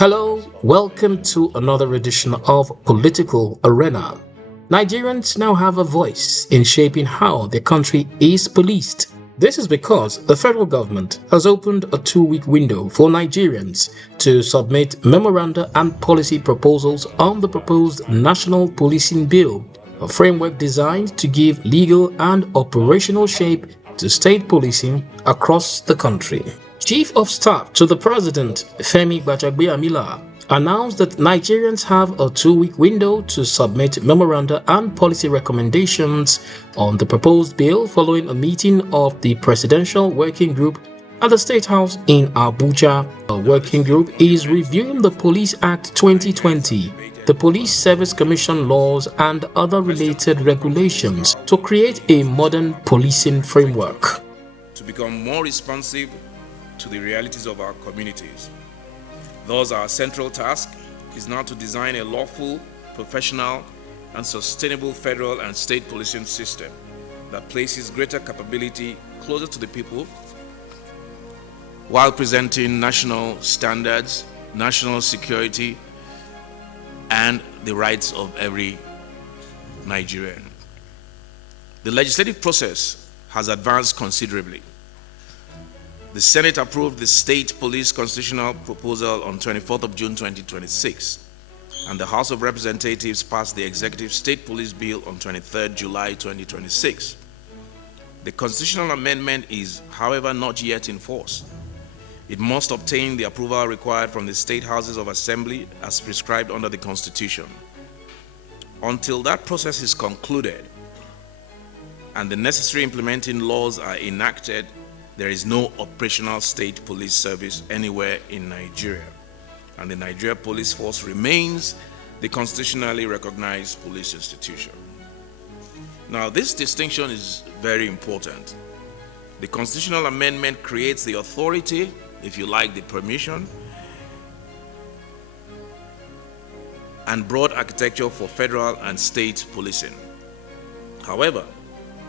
Hello, welcome to another edition of Political Arena. Nigerians now have a voice in shaping how their country is policed. This is because the federal government has opened a 2-week window for Nigerians to submit memoranda and policy proposals on the proposed National Policing Bill, a framework designed to give legal and operational shape to state policing across the country. Chief of Staff to the President, Femi Gbajabiamila, announced that Nigerians have a 2-week window to submit memoranda and policy recommendations on the proposed bill following a meeting of the Presidential Working Group at the State House in Abuja. The working group is reviewing the Police Act 2020, the Police Service Commission laws and other related regulations to create a modern policing framework. To become more responsive to the realities of our communities. Thus, our central task is now to design a lawful, professional, and sustainable federal and state policing system that places greater capability closer to the people while presenting national standards, national security, and the rights of every Nigerian. The legislative process has advanced considerably. The Senate approved the State Police Constitutional Proposal on 24th of June 2026, and the House of Representatives passed the Executive State Police Bill on 23rd July 2026. The constitutional amendment is, however, not yet in force. It must obtain the approval required from the State Houses of Assembly as prescribed under the Constitution. Until that process is concluded and the necessary implementing laws are enacted, there is no operational state police service anywhere in Nigeria, and the Nigeria Police Force remains the constitutionally recognized police institution. Now, this distinction is very important. The constitutional amendment creates the authority, if you like, the permission, and broad architecture for federal and state policing. However,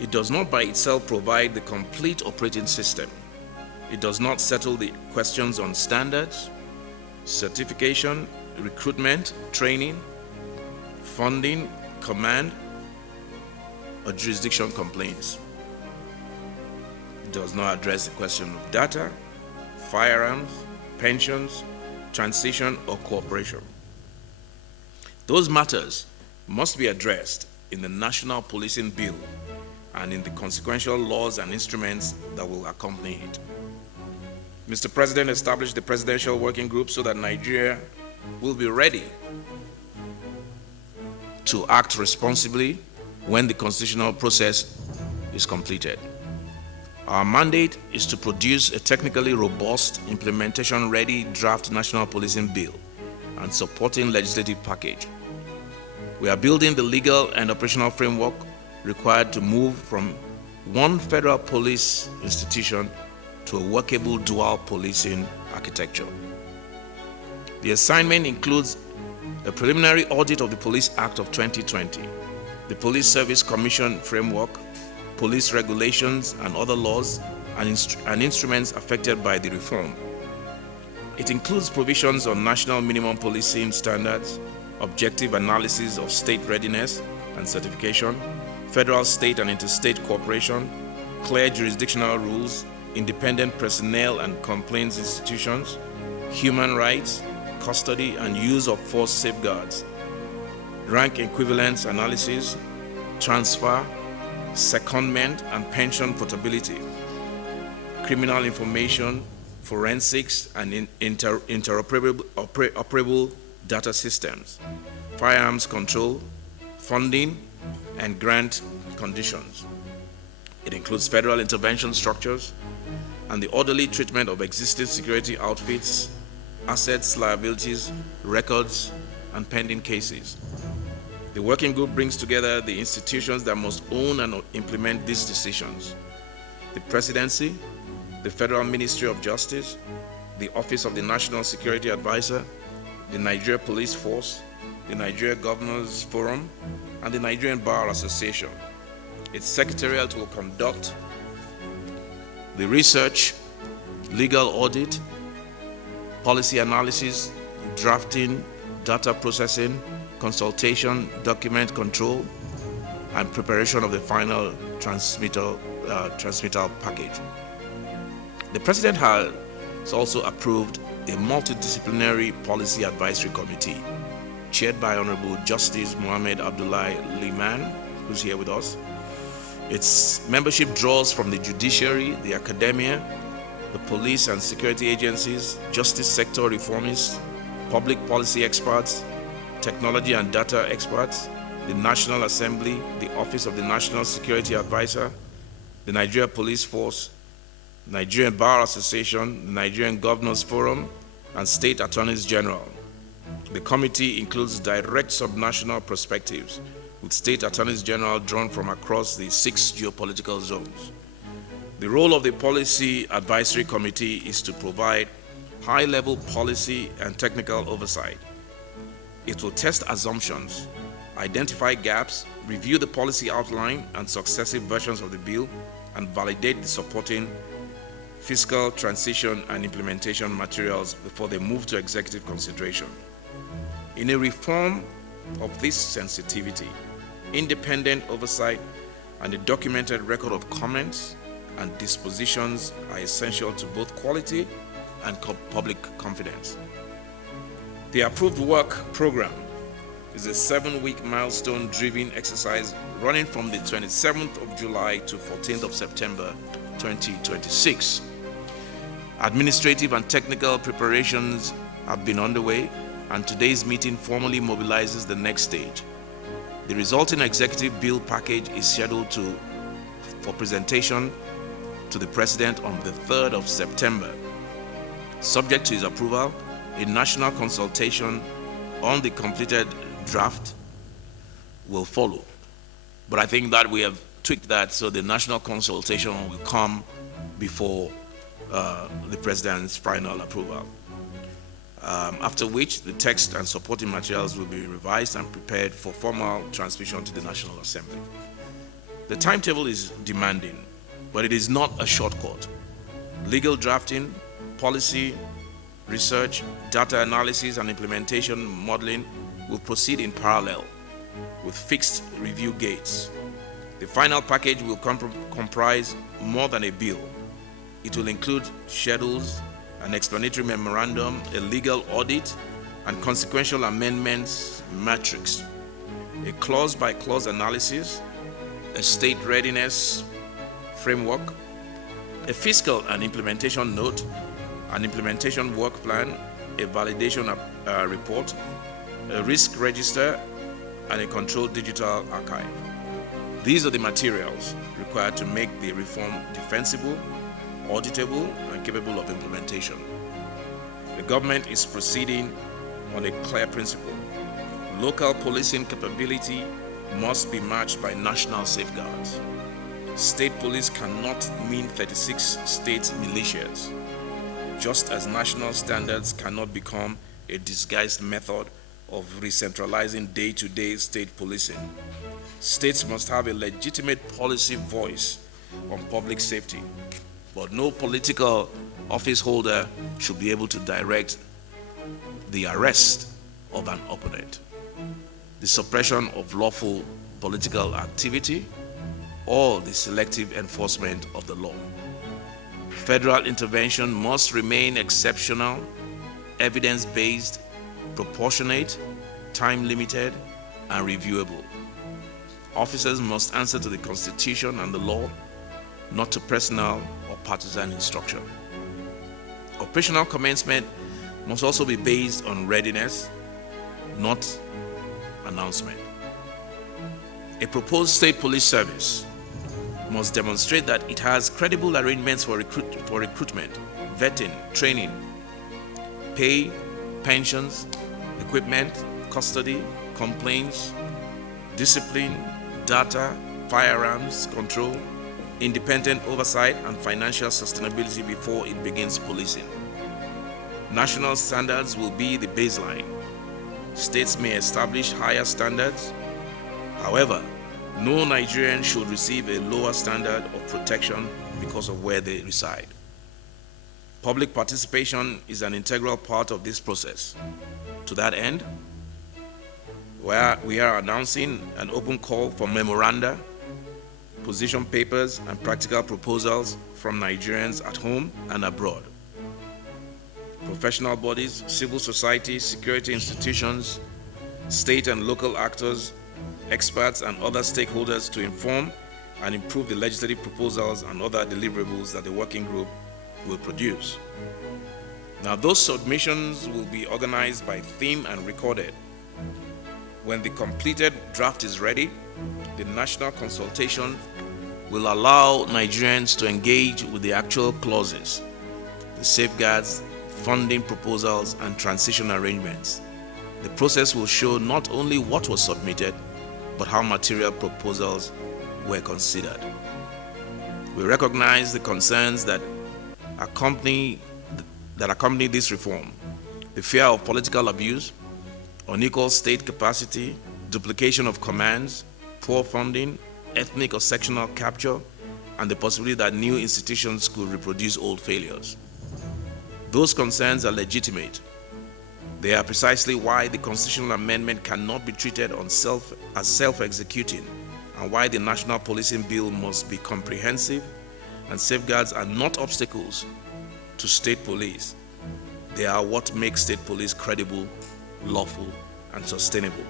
it does not by itself provide the complete operating system. It does not settle the questions on standards, certification, recruitment, training, funding, command, or jurisdiction complaints. It does not address the question of data, firearms, pensions, transition, or cooperation. Those matters must be addressed in the National Policing Bill and in the consequential laws and instruments that will accompany it. Mr. President established the Presidential Working Group so that Nigeria will be ready to act responsibly when the constitutional process is completed. Our mandate is to produce a technically robust, implementation-ready draft National Policing Bill and supporting legislative package. We are building the legal and operational framework required to move from one federal police institution to a workable dual policing architecture. The assignment includes a preliminary audit of the Police Act of 2020, the Police Service Commission framework, police regulations and other laws and instruments affected by the reform. It includes provisions on national minimum policing standards, objective analysis of state readiness and certification, federal, state, and interstate cooperation, clear jurisdictional rules, independent personnel and complaints institutions, human rights, custody and use of force safeguards, rank equivalence analysis, transfer, secondment and pension portability, criminal information, forensics and interoperable data systems, firearms control, funding, and grant conditions. It includes federal intervention structures and the orderly treatment of existing security outfits, assets, liabilities, records, and pending cases. The working group brings together the institutions that must own and implement these decisions: the Presidency, the Federal Ministry of Justice, the Office of the National Security Advisor, the Nigeria Police Force, the Nigeria Governors Forum, and the Nigerian Bar Association. Its secretariat will conduct the research, legal audit, policy analysis, drafting, data processing, consultation, document control, and preparation of the final transmittal package. The President has also approved a multidisciplinary policy advisory committee chaired by Honorable Justice Mohammed Abdullahi Liman, who's here with us. Its membership draws from the judiciary, the academia, the police and security agencies, justice sector reformists, public policy experts, technology and data experts, the National Assembly, the Office of the National Security Advisor, the Nigeria Police Force, the Nigerian Bar Association, the Nigerian Governors Forum, and State Attorneys General. The committee includes direct subnational perspectives, with State Attorneys General drawn from across the 6 geopolitical zones. The role of the Policy Advisory Committee is to provide high-level policy and technical oversight. It will test assumptions, identify gaps, review the policy outline and successive versions of the bill, and validate the supporting fiscal, transition, and implementation materials before they move to executive consideration. In a reform of this sensitivity, independent oversight and a documented record of comments and dispositions are essential to both quality and public confidence. The approved work program is a 7-week milestone-driven exercise running from the 27th of July to 14th of September 2026. Administrative and technical preparations have been underway, and today's meeting formally mobilizes the next stage. The resulting executive bill package is scheduled for presentation to the President on the 3rd of September. Subject to his approval, a national consultation on the completed draft will follow. But I think that we have tweaked that so the national consultation will come before the President's final approval. After which the text and supporting materials will be revised and prepared for formal transmission to the National Assembly. The timetable is demanding, but it is not a shortcut. Legal drafting, policy, research, data analysis, and implementation modeling will proceed in parallel with fixed review gates. The final package will comprise more than a bill. It will include schedules, an explanatory memorandum, a legal audit, and consequential amendments matrix, a clause-by-clause analysis, a state readiness framework, a fiscal and implementation note, an implementation work plan, a validation report, a risk register, and a controlled digital archive. These are the materials required to make the reform defensible, auditable, and capable of implementation. The government is proceeding on a clear principle. Local policing capability must be matched by national safeguards. State police cannot mean 36 state militias, just as national standards cannot become a disguised method of re-centralizing day-to-day state policing. States must have a legitimate policy voice on public safety, but no political office holder should be able to direct the arrest of an opponent, the suppression of lawful political activity, or the selective enforcement of the law. Federal intervention must remain exceptional, evidence-based, proportionate, time-limited, and reviewable. Officers must answer to the Constitution and the law, not to personal or partisan instruction. Operational commencement must also be based on readiness, not announcement. A proposed state police service must demonstrate that it has credible arrangements for recruitment, vetting, training, pay, pensions, equipment, custody, complaints, discipline, data, firearms control, independent oversight, and financial sustainability before it begins policing. National standards will be the baseline. States may establish higher standards. However, no Nigerian should receive a lower standard of protection because of where they reside. Public participation is an integral part of this process. To that end, we are announcing an open call for memoranda, position papers, and practical proposals from Nigerians at home and abroad. Professional bodies, civil society, security institutions, state and local actors, experts, and other stakeholders to inform and improve the legislative proposals and other deliverables that the working group will produce. Now, those submissions will be organized by theme and recorded. When the completed draft is ready, the national consultation will allow Nigerians to engage with the actual clauses, the safeguards, funding proposals, and transition arrangements. The process will show not only what was submitted, but how material proposals were considered. We recognize the concerns that accompany this reform: the fear of political abuse, unequal state capacity, duplication of commands, poor funding, ethnic or sectional capture, and the possibility that new institutions could reproduce old failures. Those concerns are legitimate. They are precisely why the constitutional amendment cannot be treated as self-executing, and why the National Policing Bill must be comprehensive, and safeguards are not obstacles to state police. They are what makes state police credible, lawful, and sustainable.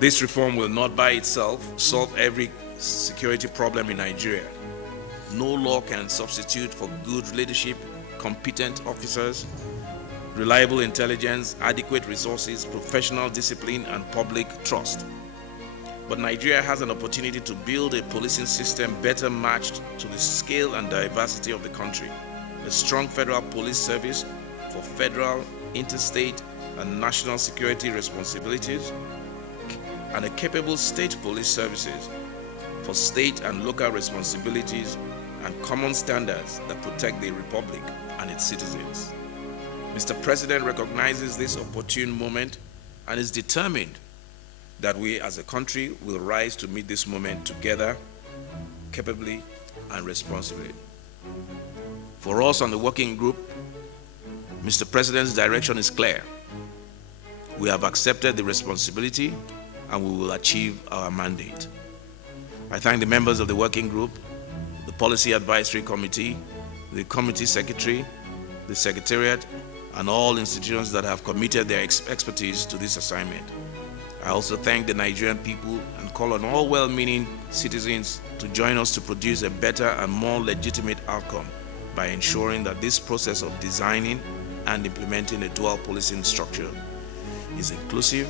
This reform will not by itself solve every security problem in Nigeria. No law can substitute for good leadership, competent officers, reliable intelligence, adequate resources, professional discipline, and public trust. But Nigeria has an opportunity to build a policing system better matched to the scale and diversity of the country. A strong federal police service for federal, interstate, and national security responsibilities, and a capable state police services for state and local responsibilities and common standards that protect the Republic and its citizens. Mr. President recognizes this opportune moment and is determined that we as a country will rise to meet this moment together, capably and responsibly. For us on the working group, Mr. President's direction is clear. We have accepted the responsibility and we will achieve our mandate. I thank the members of the working group, the Policy Advisory Committee, the Committee Secretary, the Secretariat, and all institutions that have committed their expertise to this assignment. I also thank the Nigerian people and call on all well-meaning citizens to join us to produce a better and more legitimate outcome by ensuring that this process of designing and implementing a dual policing structure is inclusive,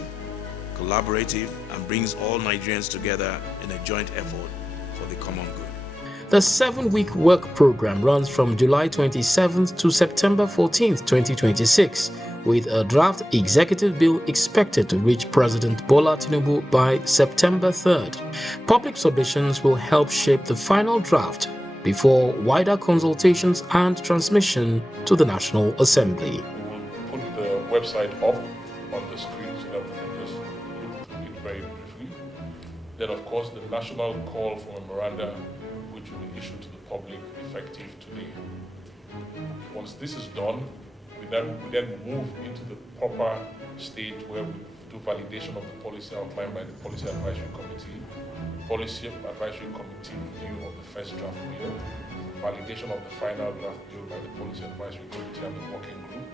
collaborative, and brings all Nigerians together in a joint effort for the common good. The 7-week work program runs from July 27th to September 14th, 2026, with a draft executive bill expected to reach President Bola Tinubu by September 3rd. Public submissions will help shape the final draft before wider consultations and transmission to the National Assembly. We will put the website up on the screen so that we can just look through it very briefly. Then, of course, the national call for memoranda, which will be issued to the public effective today. Once this is done, we then move into the proper stage where we do validation of the policy outlined by the Policy Advisory Committee, Policy Advisory Committee review of the first draft bill, validation of the final draft bill by the Policy Advisory Committee and the working group,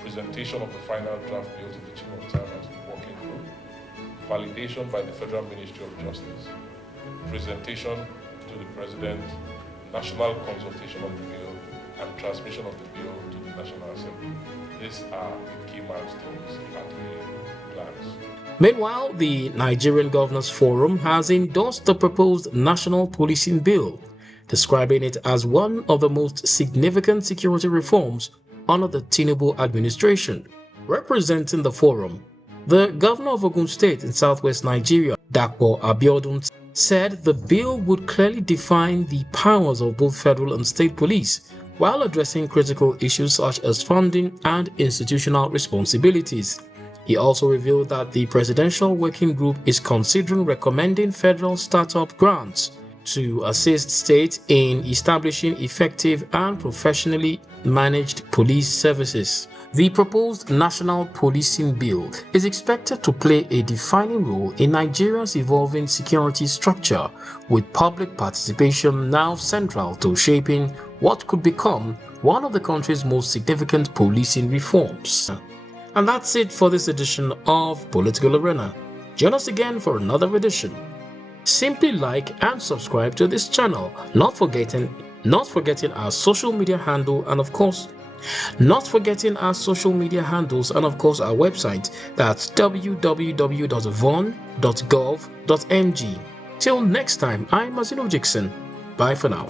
presentation of the final draft bill to the Chief of Staff and to the working group, validation by the Federal Ministry of Justice, presentation to the President, national consultation of the bill, and transmission of the bill to the National Assembly. These are the key milestones at the plans. Meanwhile, the Nigerian Governors Forum has endorsed the proposed National Policing Bill, describing it as one of the most significant security reforms under the Tinubu administration. Representing the forum, the Governor of Ogun State in southwest Nigeria, Dapo Abiodun, said the bill would clearly define the powers of both federal and state police, while addressing critical issues such as funding and institutional responsibilities. He also revealed that the Presidential Working Group is considering recommending federal startup grants to assist states in establishing effective and professionally managed police services. The proposed National Policing Bill is expected to play a defining role in Nigeria's evolving security structure, with public participation now central to shaping what could become one of the country's most significant policing reforms. And that's it for this edition of Political Arena. Join us again for another edition. Simply like and subscribe to this channel, not forgetting our social media handle and of course our website, that's www.von.gov.ng. Till next time, I'm Mazino Jackson. Bye for now.